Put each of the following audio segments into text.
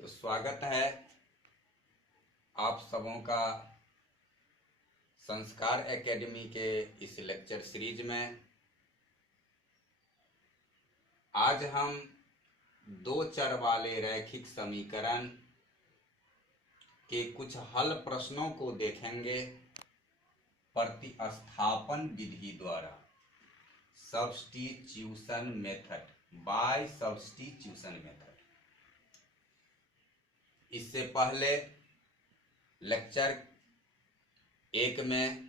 तो स्वागत है आप सबों का संस्कार एकेडमी के इस लेक्चर सीरीज में। आज हम दो चर वाले रैखिक समीकरण के कुछ हल प्रश्नों को देखेंगे प्रतिस्थापन विधि द्वारा, substitution method, by substitution method. इससे पहले लेक्चर 1 में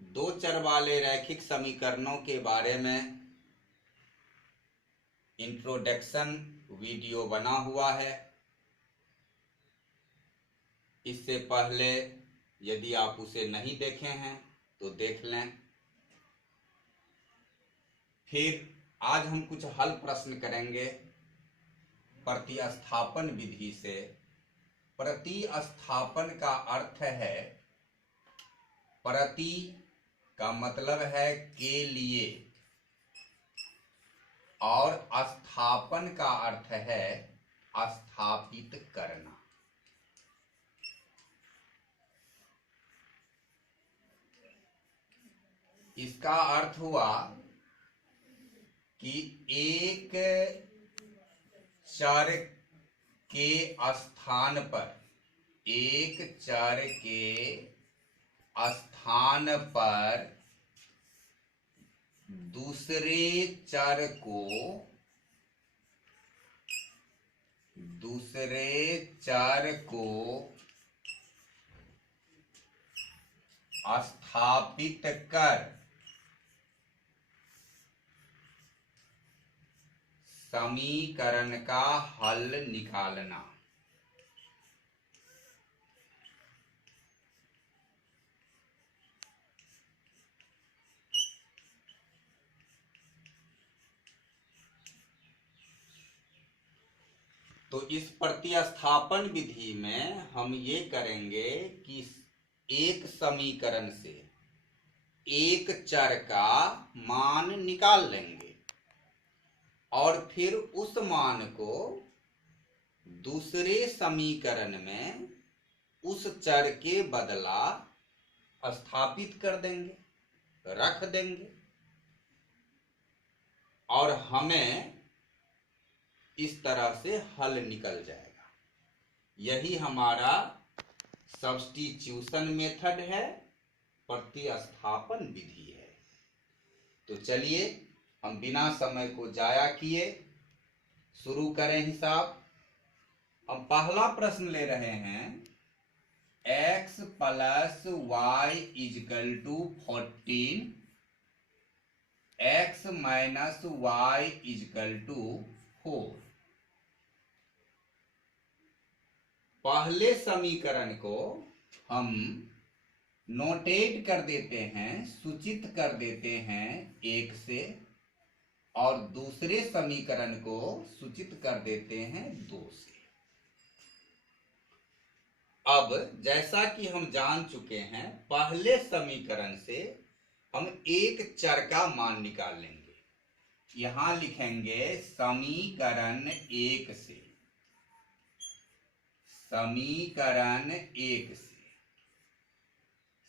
दो चर वाले रैखिक समीकरणों के बारे में इंट्रोडक्शन वीडियो बना हुआ है। इससे पहले यदि आप उसे नहीं देखे हैं तो देख लें। फिर आज हम कुछ हल प्रश्न करेंगे प्रतिस्थापन विधि से। प्रतिस्थापन का अर्थ है, प्रति का मतलब है के लिए, और स्थापन का अर्थ है स्थापित करना। इसका अर्थ हुआ कि एक चर के स्थान पर, एक चर के स्थान पर दूसरे चर को स्थापित कर समीकरण का हल निकालना। तो इस प्रतिस्थापन विधि में हम ये करेंगे कि एक समीकरण से एक चर का मान निकाल लेंगे और फिर उस मान को दूसरे समीकरण में उस चर के बदला स्थापित कर देंगे, रख देंगे, और हमें इस तरह से हल निकल जाएगा। यही हमारा सब्स्टिट्यूशन मेथड है, प्रतिस्थापन विधि है। तो चलिए हम बिना समय को जाया किए शुरू करें हिसाब। हम पहला प्रश्न ले रहे हैं, x + y = 14, x - y = 4। पहले समीकरण को हम नोटेट कर देते हैं, सूचित कर देते हैं 1 से, और दूसरे समीकरण को सूचित कर देते हैं 2 से। अब जैसा कि हम जान चुके हैं, पहले समीकरण से हम एक चर का मान निकाल लेंगे। यहां लिखेंगे समीकरण 1 से, समीकरण 1 से।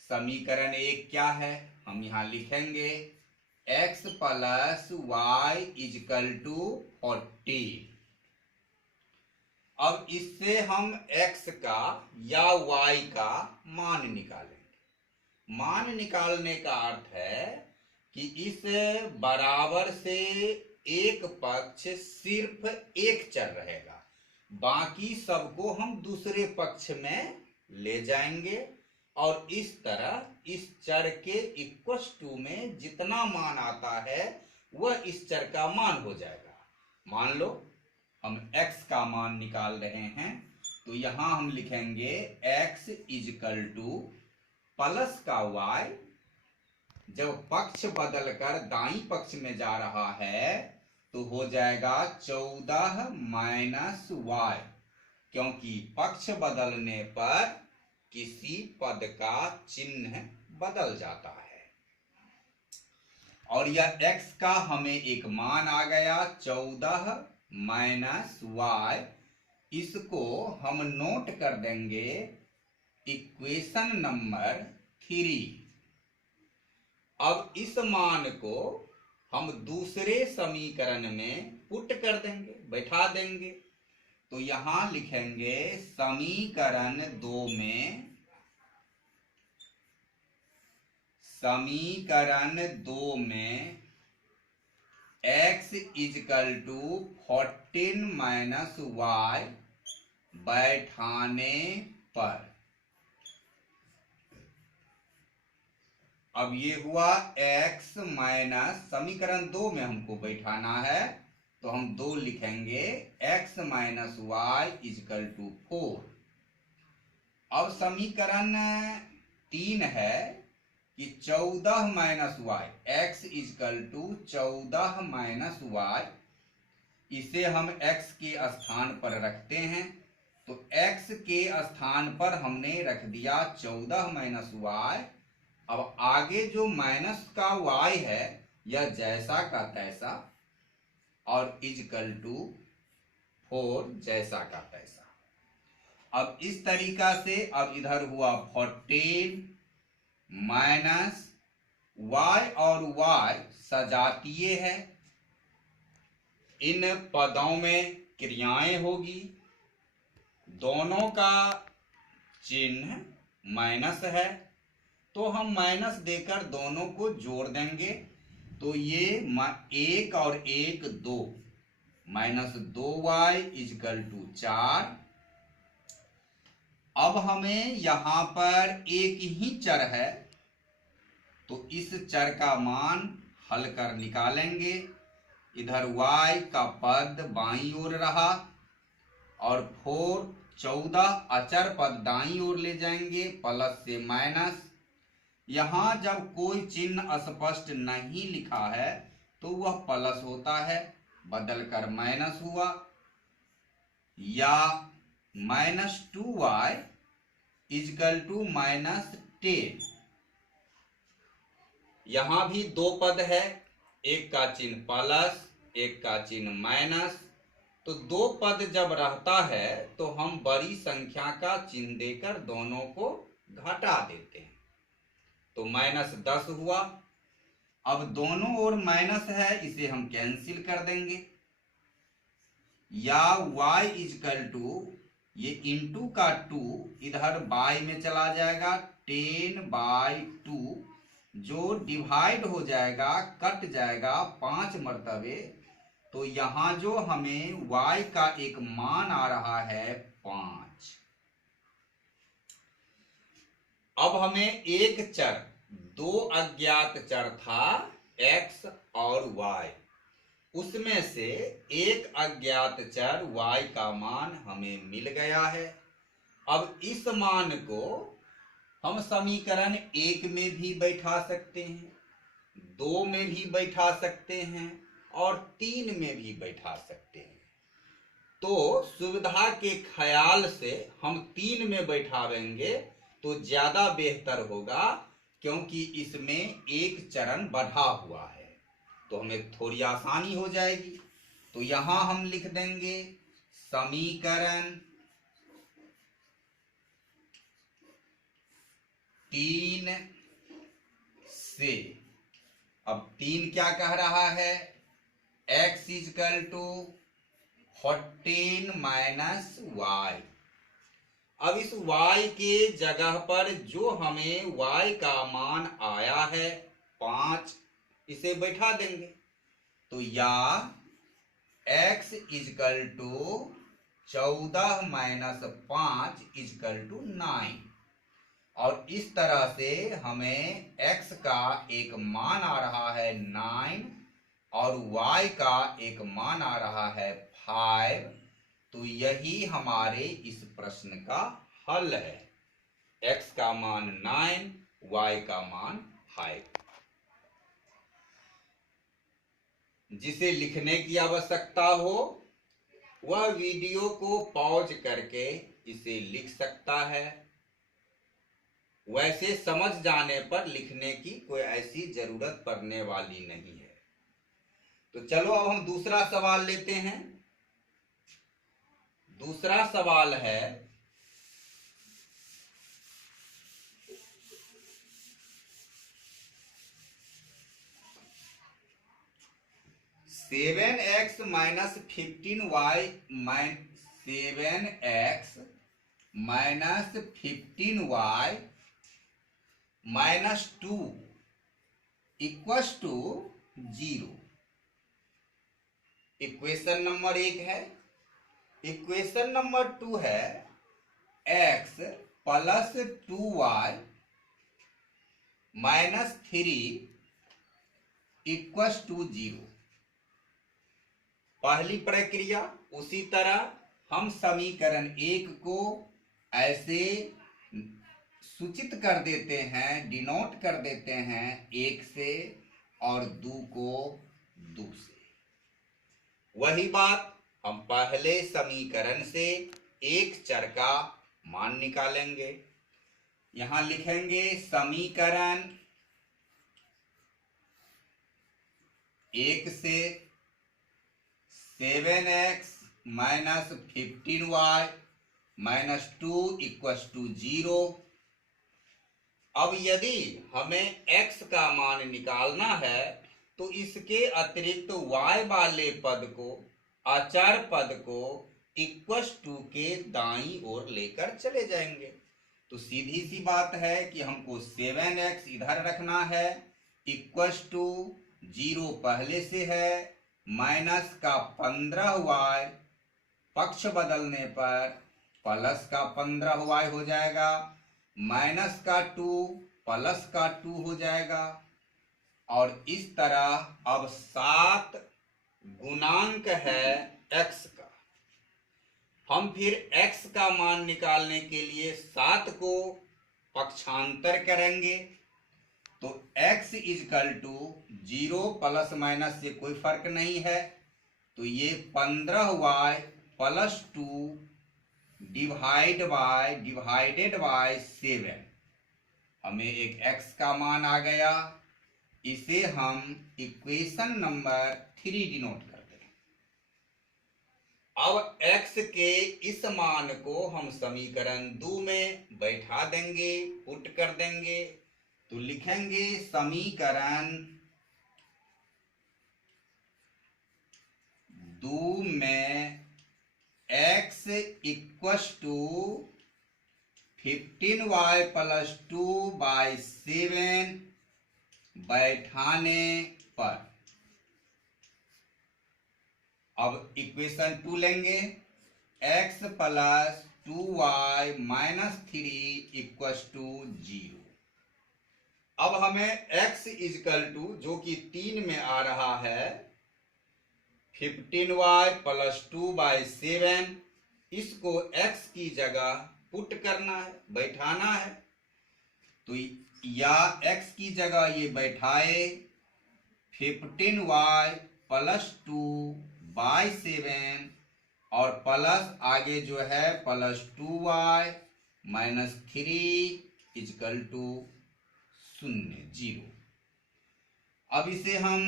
समीकरण 1 क्या है? हम यहां लिखेंगे x + y = 14। अब इससे हम x का या y का मान निकालेंगे। मान निकालने का अर्थ है कि इस बराबर से एक पक्ष सिर्फ एक चर रहेगा, बाकी सबको हम दूसरे पक्ष में ले जाएंगे और इस तरह इस चर के इक्वल टू में जितना मान आता है वह इस चर का मान हो जाएगा। मान लो हम x का मान निकाल रहे हैं, तो यहां हम लिखेंगे x = प्लस का y। जब पक्ष बदलकर दाईं पक्ष में जा रहा है तो हो जाएगा 14 - y, क्योंकि पक्ष बदलने पर किसी पद का चिन्ह बदल जाता है। और यह x का हमें एक मान आ गया 14 माइनस वाई, इसको हम नोट कर देंगे इक्वेशन नंबर 3। अब इस मान को हम दूसरे समीकरण में पुट कर देंगे, बैठा देंगे। तो यहां लिखेंगे समीकरण 2 में x equal to 14 minus y बैठाने पर, अब ये हुआ x माइनस, समीकरण 2 में हमको बैठाना है तो हम 2 लिखेंगे, x minus y equal to 4। अब समीकरण 3 है कि 14 minus y, x equal to 14 minus y, इसे हम x के स्थान पर रखते हैं। तो x के स्थान पर हमने रख दिया 14 माइनस वाई। अब आगे जो माइनस का y है यह जैसा का तैसा, और इजकल टू 4 जैसा का तैसा। अब इस तरीका से अब इधर हुआ 14 माइनस y और y सजातीय है, इन पदों में क्रियाएं होगी, दोनों का चिन्ह माइनस है तो हम माइनस देकर दोनों को जोड़ देंगे। तो ये 1 और 1 2, माइनस 2y इजकल टू 4। अब हमें यहां पर एक ही चर है तो इस चर का मान हल कर निकालेंगे। इधर y का पद बाईं ओर रहा और 4 14 अचर पद दाईं ओर ले जाएंगे, प्लस से माइनस। यहां जब कोई चिन्ह स्पष्ट नहीं लिखा है तो वह प्लस होता है, बदलकर माइनस हुआ, या minus 2y is equal to minus 10। यहां भी 2 पद है, एक का चिन्ह प्लस एक का चिन्ह माइनस। तो 2 पद जब रहता है तो हम बड़ी संख्या का चिन्ह देकर दोनों को घटा देते हैं, तो माइनस 10 हुआ। अब दोनों ओर माइनस है, इसे हम कैंसिल कर देंगे, या y इजकल टू, ये इंटू का 2 इधर बाई में चला जाएगा, 10/2 जो डिवाइड हो जाएगा, कट जाएगा 5 मर्तबे। तो यहां जो हमें y का एक मान आ रहा है 5। अब हमें एक चर, 2 अज्ञात चर था x और y, उसमें से एक अज्ञात चर y का मान हमें मिल गया है। अब इस मान को हम समीकरण 1 में भी बैठा सकते हैं, 2 में भी बैठा सकते हैं और 3 में भी बैठा सकते हैं। तो सुविधा के ख्याल से हम 3 में बैठावेंगे तो ज्यादा बेहतर होगा, क्योंकि इसमें एक चरण बढ़ा हुआ है तो हमें थोड़ी आसानी हो जाएगी। तो यहां हम लिख देंगे समीकरण 3 से, अब 3 क्या कह रहा है, x equal to 14 minus y. अब इस y के जगह पर जो हमें y का मान आया है 5, इसे बैठा देंगे। तो या x equal to 14 minus 5 equal to 9, और इस तरह से हमें x का एक मान आ रहा है 9 और y का एक मान आ रहा है 5। तो यही हमारे इस प्रश्न का हल है, x का मान 9, y का मान 5। जिसे लिखने की आवश्यकता हो वह वीडियो को पॉज करके इसे लिख सकता है, वैसे समझ जाने पर लिखने की कोई ऐसी जरूरत पड़ने वाली नहीं है। तो चलो अब हम दूसरा सवाल लेते हैं। दूसरा सवाल है 7x minus 15y 7x minus 15y minus 2 equals to 0। Equation number 1 है। इक्वेशन नंबर 2 है x plus 2y minus 3 equals to 0। पहली प्रक्रिया उसी तरह हम समीकरण 1 को ऐसे सूचित कर देते हैं, डिनोट कर देते हैं 1 से और 2 को 2 से। वही बात हम पहले समीकरण से एक चर का मान निकालेंगे। यहां लिखेंगे समीकरण 1 से 7x minus 15y minus 2 equals to 0। अब यदि हमें x का मान निकालना है तो इसके अतिरिक्त y वाले पद को, अचर पद को इक्वस टू के दाईं ओर लेकर चले जाएंगे। तो सीधी सी बात है कि हमको 7x इधर रखना है, इक्वस टू 0 पहले से है, माइनस का 15y पक्ष बदलने पर प्लस का 15y हो जाएगा, माइनस का 2 प्लस का 2 हो जाएगा। और इस तरह अब 7 गुणांक है x का। हम फिर x का मान निकालने के लिए 7 को पक्षांतर करेंगे तो x equal to 0 plus minus से कोई फर्क नहीं है, तो ये 15y प्लस 2 डिवाइडेड बाय 7 हमें एक x का मान आ गया। इसे हम इक्वेशन नंबर 3 डिनोट करते हैं। अब x के इस मान को हम समीकरण 2 में बैठा देंगे, पुट कर देंगे। तो लिखेंगे समीकरण 2 में x equals to 15y plus 2 by 7 बैठाने पर अब इक्वेशन 2 लेंगे, x plus 2y minus 3 equals to 0। अब हमें x इजकल टू जो कि 3 में आ रहा है 15y प्लस 2 बाई 7, इसको x की जगह पुट करना है, बैठाना है। तो या x की जगह ये बैठाए 15y प्लस 2 बाई 7 और प्लस आगे जो है plus 2y minus 3 is equal to 0। अब इसे हम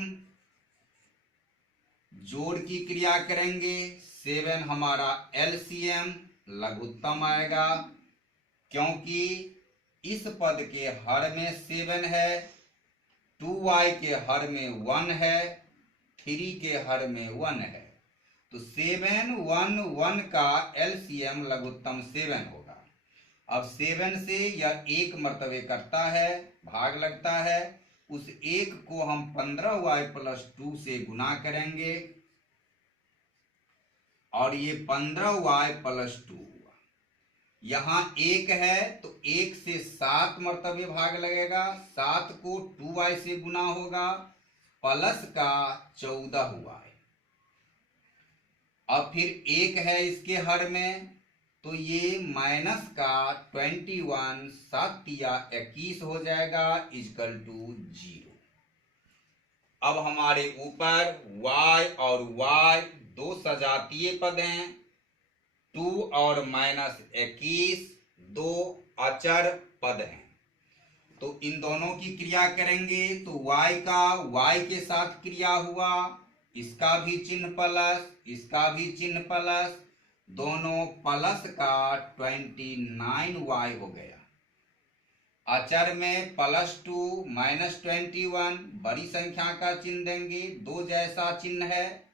जोड़ की क्रिया करेंगे। 7 हमारा एलसीएम लघुत्तम आएगा, क्योंकि इस पद के हर में 7 है, 2y के हर में 1 है, 3 के हर में 1 है। तो 7 1 1 का एलसीएम लघुत्तम 7 होगा। अब 7 से यह 1 मर्तबे करता है, भाग लगता है। उस 1 को हम 15y प्लस 2 से गुना करेंगे और ये 15y प्लस 2 हुआ। यहां 1 है तो 1 से 7 मर्तबे भाग लगेगा, 7 को 2y से गुना होगा, प्लस का 14 हुआ है। अब फिर 1 है इसके हर में, तो ये माइनस का 21 7 या 21 हो जाएगा इजकल टू 0। अब हमारे ऊपर y और y दो सजातीय पद हैं, 2 और माइनस 21 दो अचर पद हैं। तो इन दोनों की क्रिया करेंगे तो y का y के साथ क्रिया हुआ, इसका भी चिन्ह प्लस, इसका भी चिन्ह प्लस, दोनों प्लस का 29y हो गया। अचर में +2 -21, बड़ी संख्या का चिन्ह देंगे, दो जैसा चिन्ह है,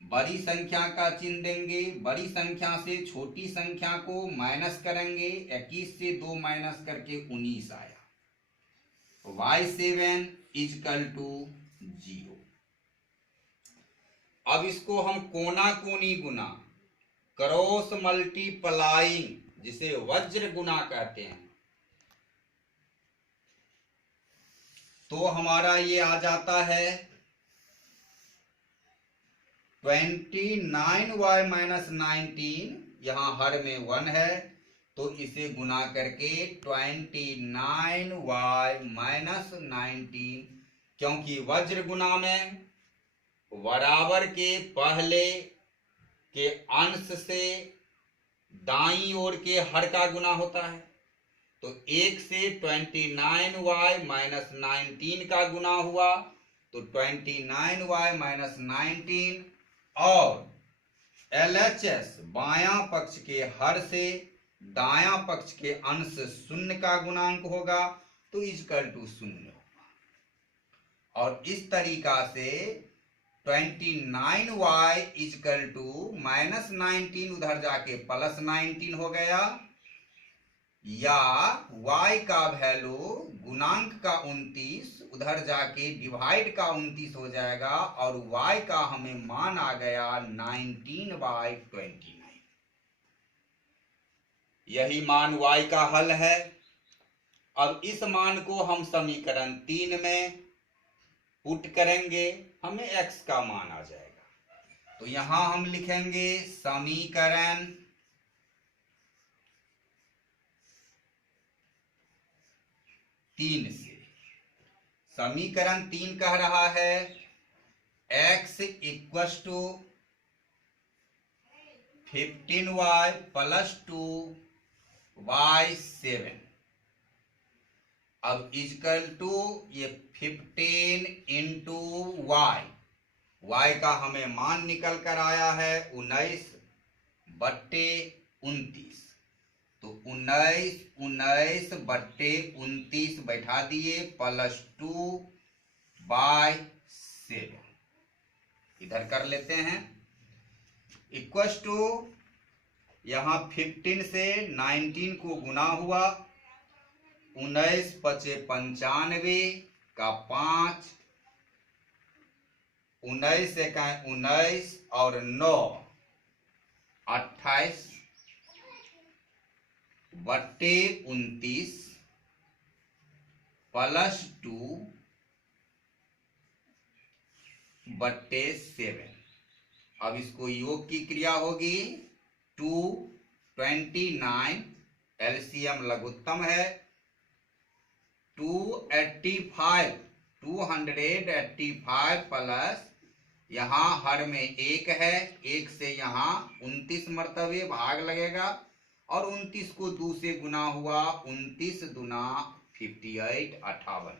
बड़ी संख्या का चिन्ह देंगे, बड़ी संख्या से छोटी संख्या को माइनस करेंगे, 21 से 2 माइनस करके 19 आया। y7 = 0। अब इसको हम कोना कोनी गुना, क्रॉस मल्टीप्लाइंग, जिसे वज्र गुना कहते हैं, तो हमारा ये आ जाता है 29y - 19, यहां हर में 1 है तो इसे गुना करके 29y - 19, क्योंकि वज्र गुना में बराबर के पहले के अंश से दाईं ओर के हर का गुना होता है, तो 1 से 29y - 19 का गुना हुआ तो 29y - 19, और LHS बायां पक्ष के हर से दायां पक्ष के अंश शून्य का गुणांक होगा तो =0 होगा। और इस तरीका से 29y = -19 उधर जाके +19 हो गया, या y का वैल्यू गुणांक का 29 उधर जाके डिवाइड का 29 हो जाएगा, और y का हमें मान आ गया 19/29। यही मान y का हल है। अब इस मान को हम समीकरण 3 में पुट करेंगे, हमें x का मान आ जाएगा। तो यहां हम लिखेंगे समीकरण 3 से, समीकरण 3 कह रहा है x = 15y + 2y7। अब = ये 15 × y का हमें मान निकल कर आया है 19/29, तो 19/29 बैठा दिए, +2/7 इधर कर लेते हैं, = यहां 15 से 19 को गुना हुआ, 19 × 5 = 95 का 5, 19 × 1 = 19 और 9 28/29 +2/7। अब इसको योग की क्रिया होगी, 2 29, एलसीएम लघुत्तम है, 285 प्लस यहां हर में 1 है, 1 से यहां 29 मर्तबे भाग लगेगा, और 29 को 2 से गुना हुआ, 29 दूना 58 58,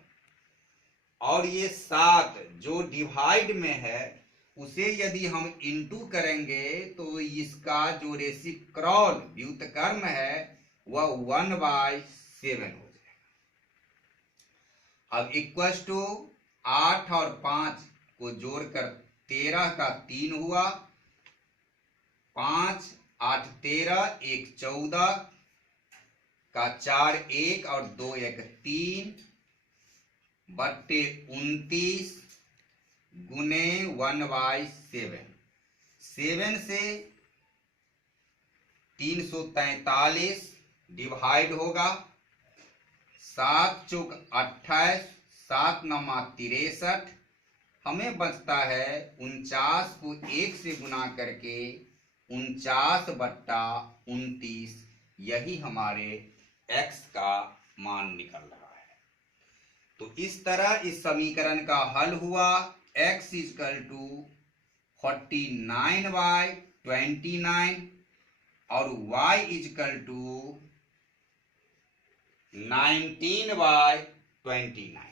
और ये 7 जो डिवाइड में है उसे यदि हम इंटू करेंगे तो इसका जो रेसिप्रोकल व्युत्क्रम है वह 1/7 हो जाएगा। अब = 8 और 5 को जोड़कर 13 का 3 हुआ, 5 8 13, 1 14 का 4 1 और 2 1 3/29 गुने 1/7। 7 से 343 डिवाइड होगा, 7 चौक 28, 7 9 63, हमें बचता है 49 को 1 से गुना करके 49/29, यही हमारे x का मान निकल रहा है। तो इस तरह इस समीकरण का हल हुआ, x = 49/29 और y = 19/29।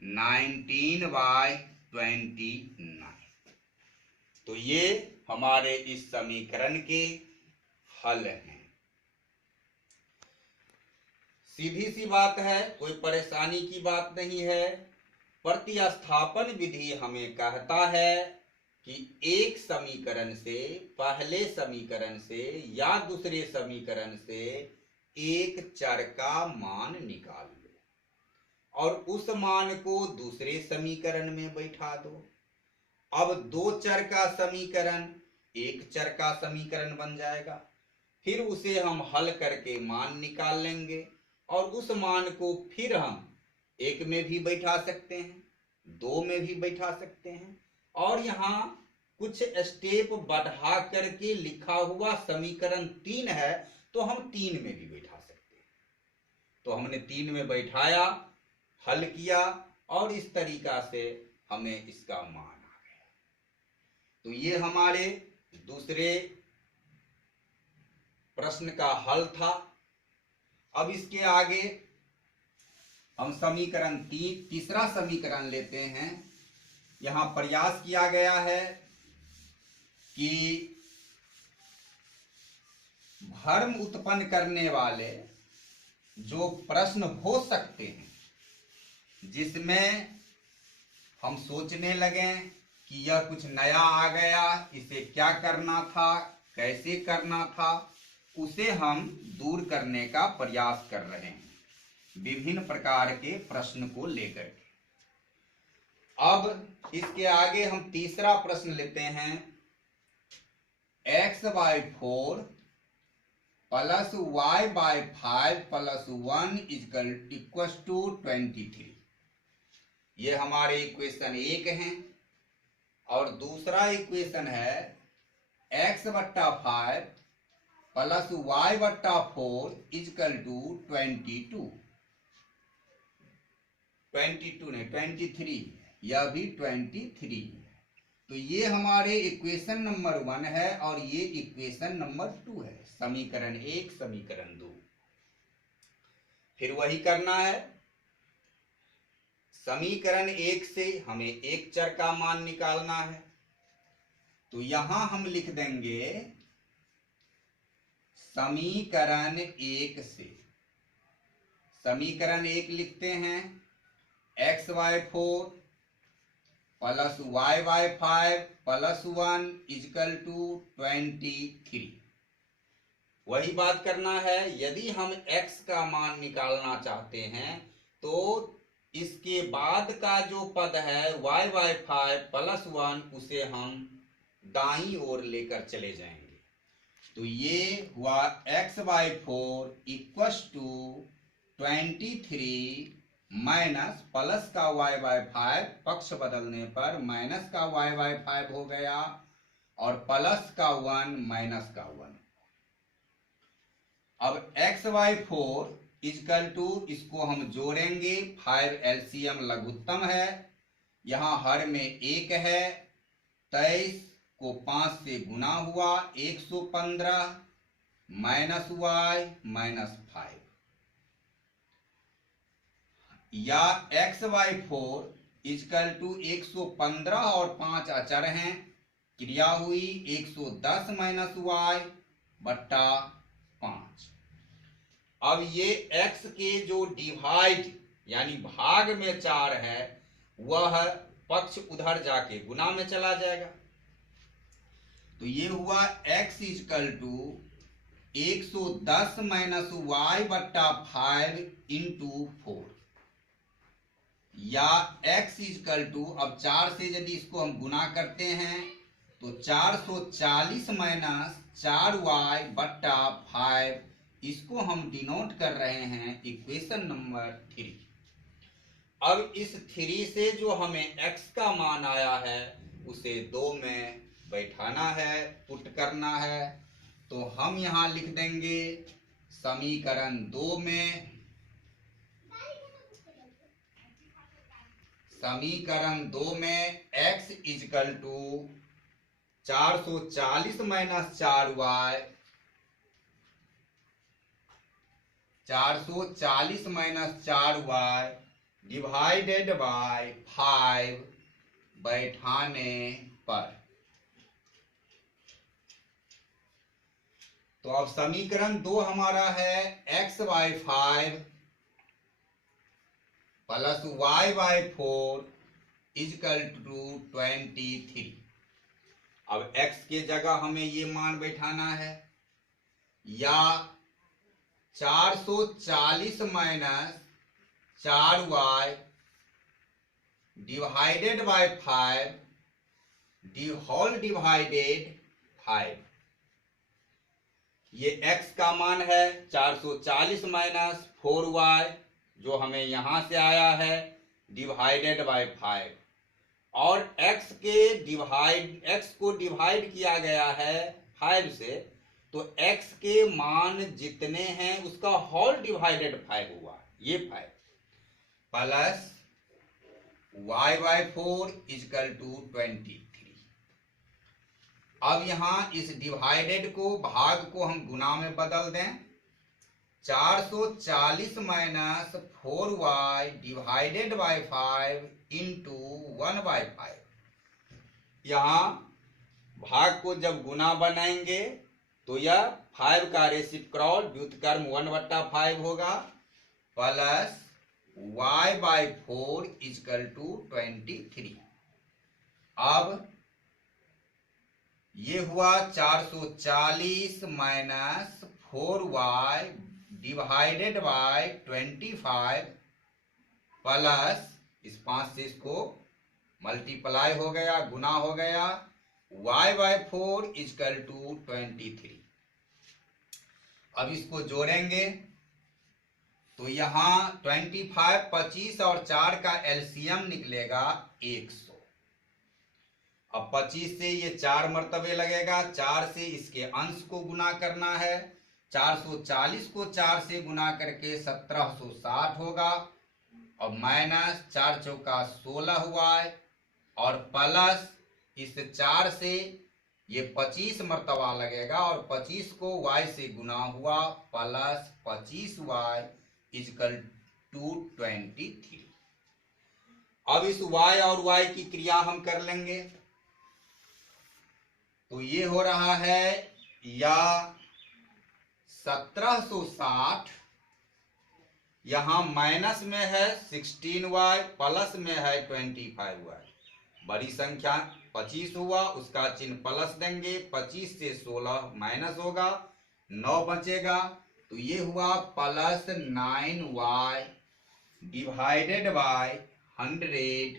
19/29। तो तो ये हमारे इस समीकरण के हल हैं। सीधी सी बात है, कोई परेशानी की बात नहीं है। प्रतिस्थापन विधि हमें कहता है कि एक समीकरण से, पहले समीकरण से या दूसरे समीकरण से एक चर का मान निकाल लो और उस मान को दूसरे समीकरण में बैठा दो। अब दो चर का समीकरण एक चर का समीकरण बन जाएगा। फिर उसे हम हल करके मान निकाल लेंगे और उस मान को फिर हम एक में भी बैठा सकते हैं, दो में भी बैठा सकते हैं, और यहाँ कुछ स्टेप बढ़ा करके लिखा हुआ समीकरण 3 है तो हम 3 में भी बैठा सकते हैं। तो हमने 3 में बैठाया, हल किया और इस तरीका से हमें इसका मान आ गया। तो ये हमारे दूसरे प्रश्न का हल था। अब इसके आगे हम समीकरण तीसरा समीकरण लेते हैं। यहां प्रयास किया गया है कि भ्रम उत्पन्न करने वाले जो प्रश्न हो सकते हैं, जिसमें हम सोचने लगे कि यह कुछ नया आ गया, इसे क्या करना था, कैसे करना था, उसे हम दूर करने का प्रयास कर रहे हैं विभिन्न प्रकार के प्रश्न को लेकर के। अब इसके आगे हम तीसरा प्रश्न लेते हैं। x/4 plus y/5 plus 1 equal to 23। ये हमारे इक्वेशन 1 हैं और दूसरा इक्वेशन है x/5 plus y/4 equal to 22। 22 नहीं 23, यह भी 23 है। तो ये हमारे इक्वेशन नंबर 1 है और ये इक्वेशन नंबर 2 है, समीकरण 1 समीकरण 2। फिर वही करना है। समीकरण 1 से हमें एक चर का मान निकालना है। तो यहां हम लिख देंगे समीकरण 1 से, समीकरण 1 लिखते हैं x/4 plus y/5 plus 1 equal to 23। वही बात करना है। यदि हम x का मान निकालना चाहते हैं तो इसके बाद का जो पद है y/5 प्लस 1 उसे हम दाईं ओर लेकर चले जाएंगे। तो ये हुआ x/4 equal to 23 minus plus का y/5, पक्ष बदलने पर माइनस का y/5 हो गया और प्लस का 1 माइनस का 1। अब x/4 इक्वल टू, इसको हम जोड़ेंगे, 5 एलसीएम लघुत्तम है, यहां हर में 1 है, 23 को 5 से गुना हुआ 115 माइनस y माइनस 5, या x/4 इक्वल टू 115 और 5 अचर हैं, क्रिया हुई 110 माइनस y बट्टा 5। अब ये x के जो डिवाइड यानी भाग में 4 है वह पक्ष उधर जाके गुना में चला जाएगा। तो ये हुआ x equal to 110 minus y बट्टा 5 इंटू 4, या x इक्वल टू, अब 4 से यदि इसको हम गुना करते हैं तो 440 माइनस 4y बट्टा 5, इसको हम डिनोट कर रहे हैं इक्वेशन नंबर 3। अब इस 3 से जो हमें x का मान आया है उसे 2 में बैठाना है, पुट करना है। तो हम यहां लिख देंगे समीकरण 2 में, समीकरण 2 में x equal to 440 minus 4y, 440 minus 4y divided by 5 बैठाने पर तो अब समीकरण 2 हमारा है x/5 plus y/4 is equal to 23। अब x के जगह हमें ये मान बैठाना है, या 440 minus 4y divided by 5 the whole divided 5। ये x का मान है 440 माइनस 4y जो हमें यहां से आया है डिवाइडेड बाय 5, और x को डिवाइड किया गया है 5 से, तो x के मान जितने हैं उसका होल डिवाइडेड 5 हुआ, ये 5 प्लस y/4 इजकल टू 23। अब यहां इस डिवाइडेड को, भाग को हम गुना में बदल दें। 440 minus 4y divided by 5 into 1/5। यहां भाग को जब गुना बनाएंगे तो यह 5 का रेसिप्रोकल व्युत्क्रम 1/5 होगा, प्लस y/4 इजकल टू 23। अब ये हुआ 440 minus 4y divided bye 25 plus इस 5 से इसको मल्टीप्लाई हो गया, गुना हो गया, y/4 इजकल टू 23। अब इसको जोड़ेंगे तो यहां 25, 25 और 4 का एलसीएम निकलेगा 100। अब 25 से ये 4 मर्तबे लगेगा, 4 से इसके अंश को गुना करना है, 440 को 4 से गुना करके 1760 होगा, और माइनस 4 चौका 16 हुआ है, और प्लस इस 4 से ये 25 मर्तबा लगेगा, और 25 को y से गुना हुआ, प्लस 25y इजकल टू 23। अब इस y और y की क्रिया हम कर लेंगे, तो ये हो रहा है या 1760, यहां माइनस में है 16y, प्लस में है 25y। बड़ी संख्या 25 हुआ, उसका चिन्ह प्लस देंगे, 25 से 16 माइनस होगा, 9 बचेगा, तो ये हुआ plus 9y divided by 100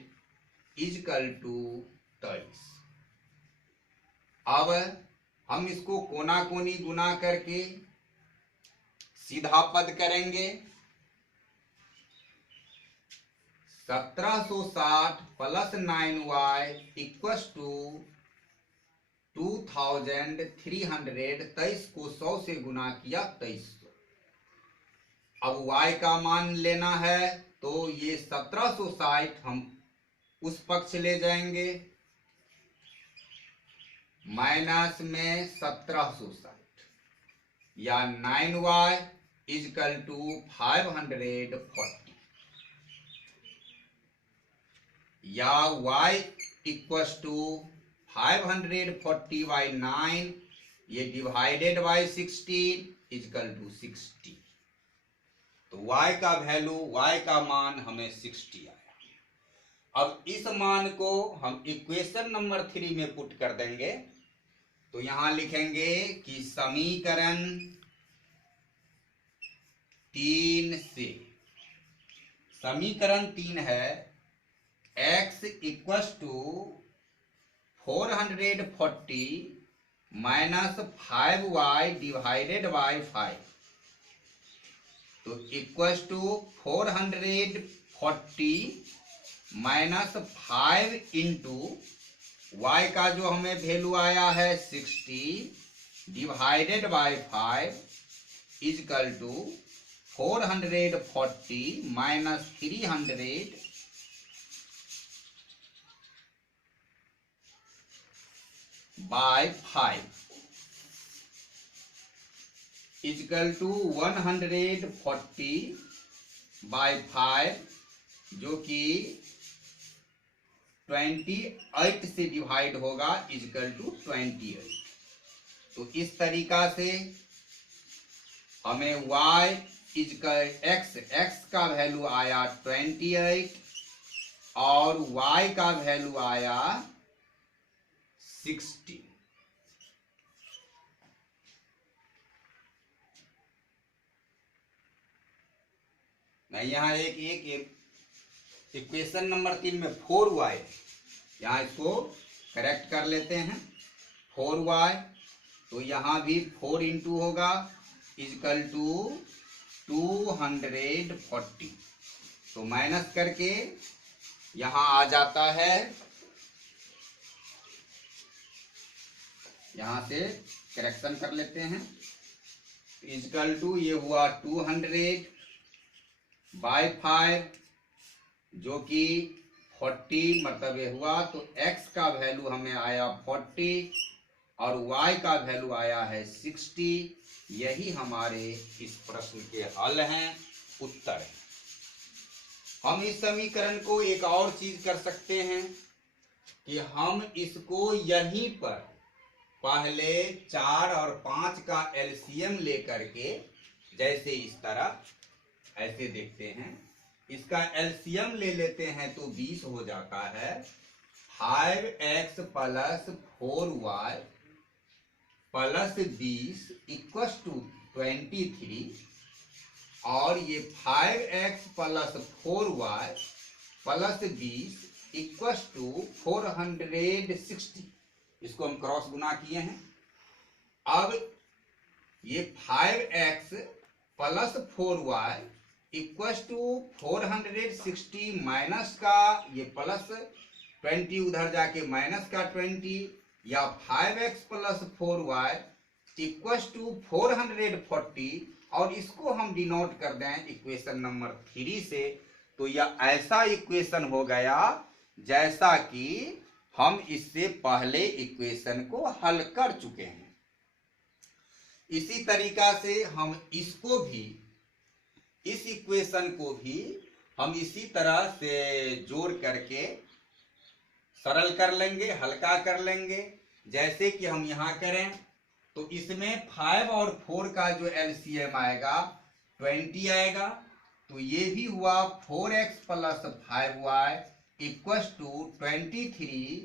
equal to 23। अब हम इसको कोना कोनी गुना करके सीधा पद करेंगे। 1760 प्लस 9y इक्वस टू 2300। 23 को 100 से गुना किया 2300। अब y का मान लेना है, तो ये 1760 हम उस पक्ष ले जाएंगे, माइनस में 1760, या 9y इजकल टू 540, या y इक्वस टू 540 बाई 9, ये डिवाइडेड बाई 16 इजकल टू 60। तो y का वैल्यू, y का मान हमें 60 आया। अब इस मान को हम इक्वेशन नंबर 3 में पुट कर देंगे, तो यहां लिखेंगे कि समीकरण 3 से, समीकरण 3 है x equals to 440 minus 5y divided by 5, तो equals to 440 minus 5 into y का जो हमें वैल्यू आया है 60 divided by 5 equal to 440 minus 300 by 5 equal to 140 by 5, जो कि 28 से डिवाइड होगा, इजकल टू 28। तो इस तरीका से हमें y x का वैल्यू आया 28 और y का वैल्यू आया 60। मैं यहाँ एक इक्वेशन नंबर 3 में 4y, यहाँ इसको करेक्ट कर लेते हैं। 4y तो यहाँ भी 4 इंटू होगा इजकल टू 240। तो माइनस करके यहाँ आ जाता है, यहाँ से करेक्शन कर लेते हैं। इजकल टू ये हुआ 200 बाय 5 जो कि 40 मतलब ये हुआ। तो x का वैल्यू हमें आया 40 और y का वैल्यू आया है 60। यही हमारे इस प्रश्न के हल हैं, उत्तर है। हम इस समीकरण को एक और चीज कर सकते हैं कि हम इसको यहीं पर पहले 4 और 5 का एलसीएम लेकर के, जैसे इस तरह ऐसे देखते हैं, इसका एलसीएम ले लेते हैं तो 20 हो जाता है। 5x plus 4y plus 20 equals to 23 और ये 5x plus 4y plus 20 equals to 460। इसको हम क्रॉस गुना किए हैं। अब ये 5x plus 4y equals to 460 minus का ये प्लस 20 उधर जाके माइनस का 20 या 5x plus 4y equals to 440 और इसको हम डिनोट कर दें इक्वेशन नंबर 3 से, तो यह ऐसा इक्वेशन हो गया जैसा कि हम इससे पहले इक्वेशन को हल कर चुके हैं। इसी तरीका से हम इसको भी, इस इक्वेशन को भी हम इसी तरह से जोड़ करके सरल कर लेंगे, हल्का कर लेंगे। जैसे कि हम यहाँ करें तो इसमें 5 और 4 का जो एलसीएम आएगा 20 आएगा। तो ये भी हुआ 4x plus 5y equals to 23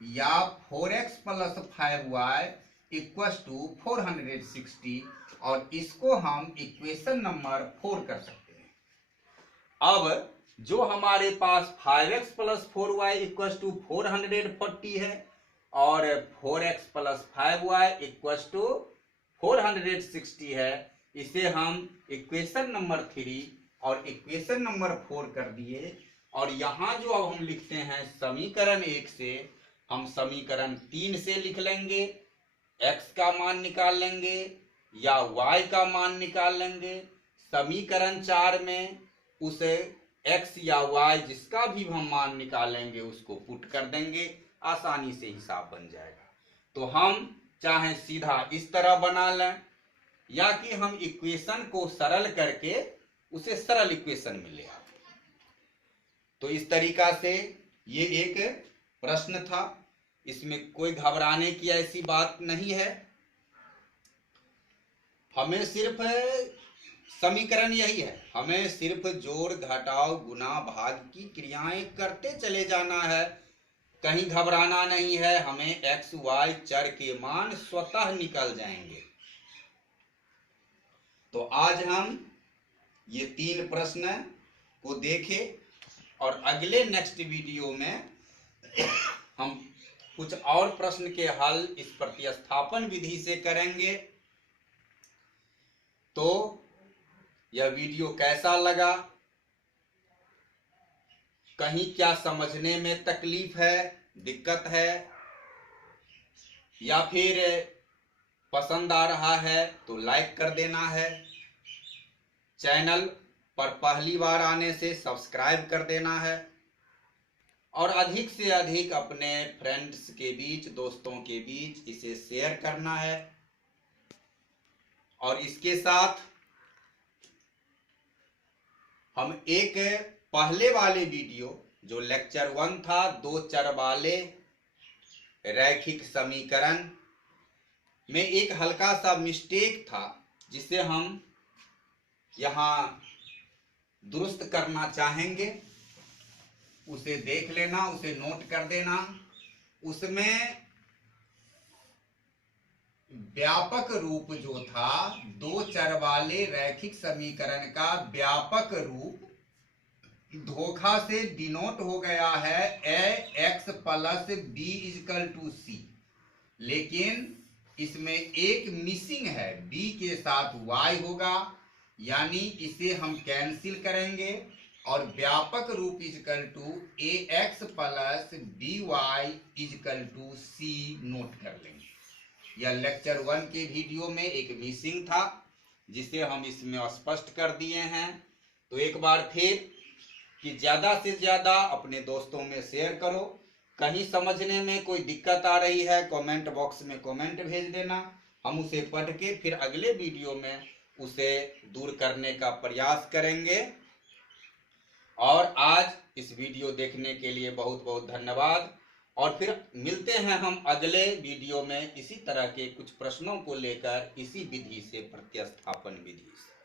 या 4x plus 5y equals to 460 और इसको हम इक्वेशन नंबर 4 कर सकते हैं। अब जो हमारे पास 5x plus 4y equals to 440 है और 4x plus 5y equals to 460 है, इसे हम इक्वेशन नंबर 3 और इक्वेशन नंबर 4 कर दिए। और यहाँ जो अब हम लिखते हैं समीकरण 1 से, हम समीकरण 3 से लिख लेंगे, x का मान निकाल लेंगे या y का मान निकाल लेंगे। समीकरण 4 में उसे x या y जिसका भी हम मान निकालेंगे उसको पुट कर देंगे, आसानी से हिसाब बन जाएगा। तो हम चाहे सीधा इस तरह बना लें या कि हम इक्वेशन को सरल करके उसे सरल इक्वेशन में ले आए। तो इस तरीका से ये एक प्रश्न था, इसमें कोई घबराने की ऐसी बात नहीं है। हमें सिर्फ समीकरण यही है, हमें सिर्फ जोड़ घटाव गुना भाग की क्रियाएं करते चले जाना है, कहीं घबराना नहीं है। हमें x y चर के मान स्वतः निकल जाएंगे। तो आज हम ये 3 प्रश्न को देखें और अगले नेक्स्ट वीडियो में हम कुछ और प्रश्न के हल इस प्रतिस्थापन विधि से करेंगे। तो यह वीडियो कैसा लगा, कहीं क्या समझने में तकलीफ है, दिक्कत है, या फिर पसंद आ रहा है तो लाइक कर देना है। चैनल पर पहली बार आने से सब्सक्राइब कर देना है और अधिक से अधिक अपने फ्रेंड्स के बीच, दोस्तों के बीच इसे शेयर करना है। और इसके साथ हम एक पहले वाले वीडियो जो लेक्चर 1 था, 2 चर वाले रैखिक समीकरण में एक हल्का सा मिस्टेक था जिसे हम यहाँ दुरुस्त करना चाहेंगे उसे देख लेना, उसे नोट कर देना। उसमें व्यापक रूप जो था, दो चर वाले रैखिक समीकरण का व्यापक रूप धोखा से डिनोट हो गया है ax plus b equal to c, लेकिन इसमें एक मिसिंग है, b के साथ y होगा, यानी इसे हम कैंसिल करेंगे और व्यापक रूप equal to ax plus b y equal to c note कर लेंगे। यह लेक्चर 1 के वीडियो में एक मिसिंग था जिसे हम इसमें स्पष्ट कर दिए हैं। तो एक बार फिर कि ज़्यादा से ज़्यादा अपने दोस्तों में शेयर करो। कहीं समझने में कोई दिक्कत आ रही है कमेंट बॉक्स में कमेंट भेज देना, हम उसे पढ़ के फिर अगले वीडियो में उसे दूर करने का प्रयास करेंगे। और आज इस वीडियो देखने के लिए बहुत बहुत धन्यवाद। और फिर मिलते हैं हम अगले वीडियो में इसी तरह के कुछ प्रश्नों को लेकर, इसी विधि से, प्रत्यस्थापन विधि से।